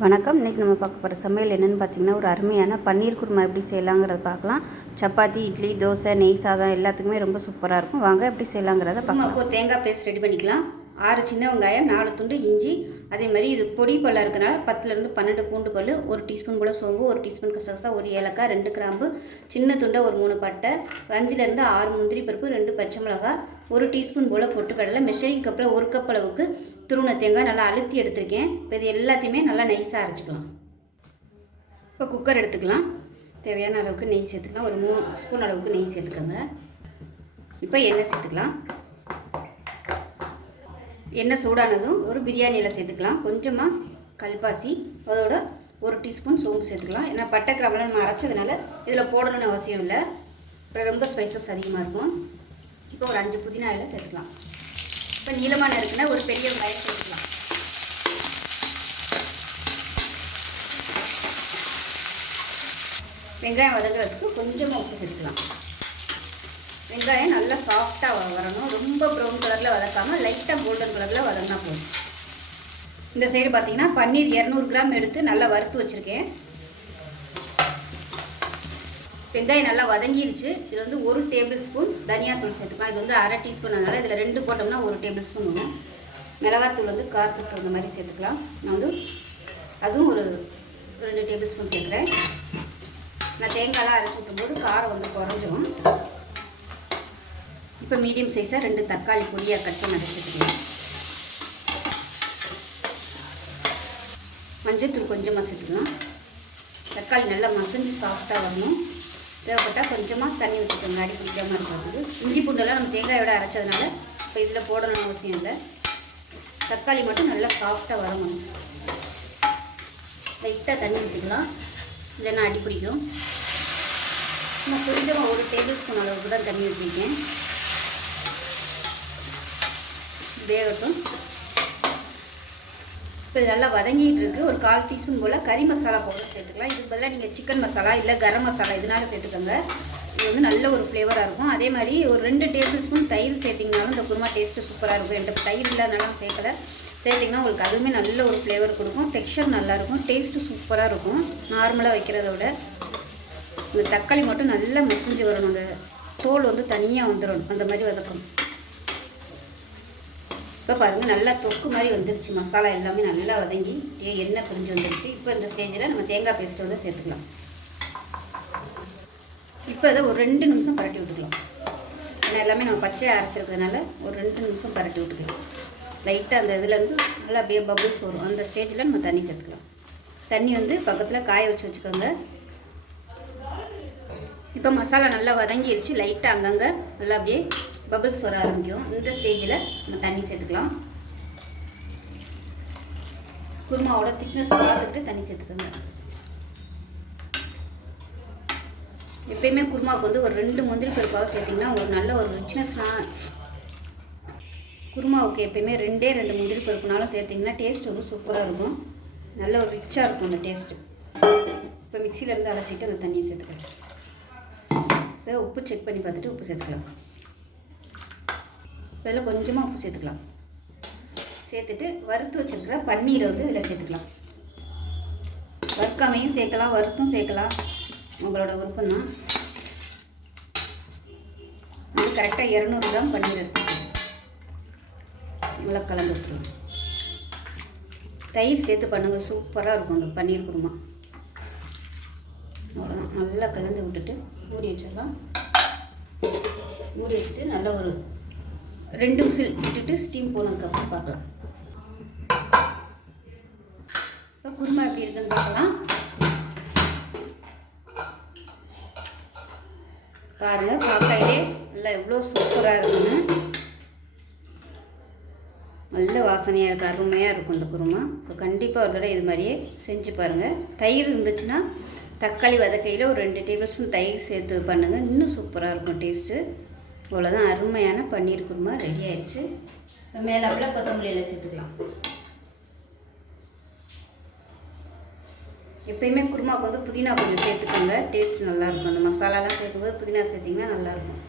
வணக்கம். இன்றைக்கி நம்ம பார்க்க போகிற சமையல் என்னென்னு பார்த்தீங்கன்னா, ஒரு அருமையான பன்னீர் குருமா எப்படி செய்யலாங்கிறத பார்க்கலாம். சப்பாத்தி, இட்லி, தோசை, நெய் சாதம் எல்லாத்துக்குமே ரொம்ப சூப்பராக இருக்கும். வாங்க எப்படி செய்யலாங்கிறத பார்க்கலாம். ஒரு தேங்காய் பேஸ்ட் ரெடி பண்ணிக்கலாம். 6 சின்ன வெங்காயம், 4 துண்டு இஞ்சி, அதே மாதிரி இது பொடி பல்லாக இருக்கிறனால 10லேருந்து 12 பூண்டு பல், 1 டீஸ்பூன் போல் சோம்பு, 1 டீஸ்பூன் கசகசா, 1 ஏலக்காய், 2 கிராம்பு, சின்ன துண்டை ஒரு 3 பட்டை, 5லேருந்து 6 முந்திரி பருப்பு, 2 பச்சை மிளகாய், 1 டீஸ்பூன் போல் பொட்டுக்கடலை, மெஷரிங் கப்பில் 1 கப் அளவுக்கு துருவன தேங்காய் நல்லா அழுத்தி எடுத்திருக்கேன். இப்போ இது எல்லாத்தையுமே நல்லா நைஸாக அரைச்சிக்கலாம். இப்போ குக்கர் எடுத்துக்கலாம். தேவையான அளவுக்கு நெய் சேர்த்துக்கலாம். ஒரு 3 ஸ்பூன் அளவுக்கு நெய் சேர்த்துக்கோங்க. இப்போ எண்ணெய் சேர்த்துக்கலாம். எண்ணெய் சூடானதும் ஒரு பிரியாணி இலை சேர்த்துக்கலாம். கொஞ்சமாக கல்பாசி, அதோட 1 டீஸ்பூன் சோம்பு சேர்த்துக்கலாம். ஏன்னா பட்டை கிராம்பெலாம் நம்ம அரைச்சதுனால இதில் போடணும்னு அவசியம் இல்லை. அப்புறம் ரொம்ப ஸ்பைசஸ் அதிகமாக இருக்கும். இப்போ ஒரு 5 புதினா இலை சேர்த்துக்கலாம். இப்போ நீளமான இருக்குன்னா ஒரு பெரிய வெங்காயம் சேர்த்துக்கலாம். வெங்காயம் வதங்குறதுக்கு கொஞ்சமாக உப்பு சேர்த்துக்கலாம். வெங்காயம் நல்லா சாஃப்டாக வரணும். ரொம்ப ப்ரௌன் கலரில் வதக்காமல் லைட்டாக கோல்டன் கலரில் வதங்கினா போதும். இந்த சைடு பார்த்தீங்கன்னா பன்னீர் 200 கிராம் எடுத்து நல்லா வறுத்து வச்சுருக்கேன். வெங்காயம் நல்லா வதங்கிடுச்சு. இதில் வந்து 1 டேபிள் ஸ்பூன் தனியாத்தூள் சேர்த்துக்கலாம். இது வந்து 1/2 டீஸ்பூன், அதனால் இதில் 2 போட்டோம்னா 1 டேபிள் ஸ்பூன் வரும். மிளகாத்தூள் வந்து காரத்துக்கு இந்த மாதிரி சேர்த்துக்கலாம். நான் வந்து அதுவும் ஒரு 2 டேபிள் ஸ்பூன் சேர்க்குறேன். நான் தேங்காயெலாம் அரைச்சி விட்டும்போது காரம் வந்து குறைஞ்சிடும். இப்போ மீடியம் சைஸாக 2 தக்காளி பொடியாக கட் பண்ணி சேர்த்துக்கலாம். மஞ்சள் கொஞ்சமாக சேர்த்துக்கலாம். தக்காளி நல்லா மசிஞ்சு சாஃப்டாக வரணும். தேவைப்பட்டால் கொஞ்சமாக தண்ணி ஊற்றிக்கோங்க, அடி பிடிக்காமல் இருக்கிறது. இஞ்சி பூண்டெல்லாம் நம்ம தேங்காயோட அரைச்சதுனால இப்போ இதில் போடணும்னு அவசியம் இல்லை. தக்காளி மட்டும் நல்லா சாஃப்டாக வரணும். லைட்டாக தண்ணி ஊற்றிக்கலாம், இல்லைன்னா அடி பிடிக்கும். நம்ம கொஞ்சமாக 1 டேபிள் ஸ்பூன் அளவுக்கு தான் தண்ணி ஊற்றிருக்கேன். வேகட்டும். இப்போ இது நல்லா வதங்கிட்டு இருக்குது. ஒரு 1/4 டீஸ்பூன் போல் கறி மசாலா பவுடர் சேர்த்துக்கலாம். இதுக்கு பதிலாக நீங்கள் சிக்கன் மசாலா இல்லை கரம் மசாலா இதனால சேர்த்துக்கோங்க. இது வந்து நல்ல ஒரு ஃப்ளேவராக இருக்கும். அதே மாதிரி ஒரு 2 டேபிள் ஸ்பூன் தயிர் சேர்த்திங்கனாலும் இந்த குருமா டேஸ்ட்டு சூப்பராக இருக்கும். என்கிட்ட தயிர் இல்லாதனாலும் சேர்த்திங்கன்னா உங்களுக்கு அதுவுமே நல்ல ஒரு ஃப்ளேவர் கொடுக்கும். டெக்ஸ்சர் நல்லாயிருக்கும், டேஸ்ட்டு சூப்பராக இருக்கும். நார்மலாக வைக்கிறத விட இந்த தக்காளி மட்டும் நல்லா மசிஞ்சு வரணும். அந்த தோல் வந்து தனியாக வந்துடணும், அந்த மாதிரி வதக்கணும். இப்போ பாருங்கள் நல்லா தொக்கு மாதிரி வந்துருச்சு. மசாலா எல்லாமே நல்லா வதங்கி எண்ணெய் பிரிஞ்சு வந்துருச்சு. இப்போ இந்த ஸ்டேஜில் நம்ம தேங்காய் பேஸ்ட்டை வந்து சேர்த்துக்கலாம். இப்போ இதை ஒரு 2 நிமிஷம் பரட்டி விட்டுக்கலாம். ஏன்னா எல்லாமே நம்ம பச்சையாக அரைச்சிருக்கிறதுனால ஒரு 2 நிமிஷம் பரட்டி விட்டுக்கலாம். லைட்டாக அந்த இதுலேருந்து நல்லா அப்படியே பபுள்ஸ் வரும். அந்த ஸ்டேஜில் நம்ம தண்ணி சேர்த்துக்கலாம். தண்ணி வந்து பக்கத்தில் காய வச்சுக்கோங்க. இப்போ மசாலா நல்லா வதங்கிடுச்சு. லைட்டாக அங்கங்கே நல்லா அப்படியே பபிள்ஸ் வர ஆரம்பிக்கும். இந்த ஸ்டேஜில் நம்ம தண்ணி சேர்த்துக்கலாம். குருமாவோட திக்னஸ் பார்த்துக்கிட்டு தண்ணி சேர்த்துக்கோங்க. எப்பயுமே குருமாவுக்கு வந்து ஒரு 2 முந்திரி பருப்பாக சேர்த்திங்கன்னா ஒரு நல்ல ஒரு ரிச்னஸ்னால் குருமாவுக்கு எப்பயுமே 2 முந்திரி பருப்புனாலும் சேர்த்திங்கன்னா டேஸ்ட் வந்து சூப்பராக இருக்கும். நல்ல ஒரு ரிச்சாக இருக்கும் அந்த டேஸ்ட்டு. இப்போ மிக்சியிலேருந்து அலசிட்டு அந்த தண்ணியை சேர்த்துக்கலாம். இப்போ உப்பு செக் பண்ணி பார்த்துட்டு உப்பு சேர்த்துக்கலாம். இதில் கொஞ்சமாக உப்பு சேர்த்துக்கலாம். சேர்த்துட்டு வறுத்து வச்சுருக்கிற பன்னீரை வந்து இதில் சேர்த்துக்கலாம். வறுக்காமையும் சேர்க்கலாம், வறுத்தும் சேர்க்கலாம், உங்களோட விருப்பம் தான். அது கரெக்டாக 200 கிராம் பன்னீர் எடுத்துக்கலாம். நல்லா கலந்து விட்டுருவோம். தயிர் சேர்த்து பண்ணுங்கள், சூப்பராக இருக்கும் அந்த பன்னீர் குருமா. அவ்வளோதான். நல்லா கலந்து விட்டுட்டு மூடி வச்சிடலாம். மூடி வச்சுட்டு நல்லா ஒரு 2 விசில் விட்டுட்டு ஸ்டீம் போனதுக்கப்புறம் பார்க்கலாம். இப்போ குருமா எப்படி இருக்குன்னு பார்க்கலாம். பாருங்கள், பார்க்கையிலே நல்லா எவ்வளோ சூப்பராக இருக்குன்னு. நல்ல வாசனையாக இருக்குது, அருமையாக இருக்கும் இந்த குருமா. ஸோ கண்டிப்பாக ஒரு தடவை இது மாதிரியே செஞ்சு பாருங்கள். தயிர் இருந்துச்சுன்னா தக்காளி வதக்கையில் ஒரு 2 டேபிள் ஸ்பூன் தயிர் சேர்த்து பண்ணுங்கள், இன்னும் சூப்பராக இருக்கும் டேஸ்ட்டு. அவ்வளோதான், அருமையான பன்னீர் குருமா ரெடி ஆயிடுச்சு. மேலாப்பில் கொத்தமல்லி எல்லாம் சேர்த்துக்கலாம். எப்பயுமே குருமாவுக்கு வந்து புதினா கொஞ்சம் சேர்த்துக்கோங்க, டேஸ்ட் நல்லாயிருக்கும். அந்த மசாலாலாம் சேர்க்கும்போது புதினா சேர்த்திங்கன்னா நல்லாயிருக்கும்.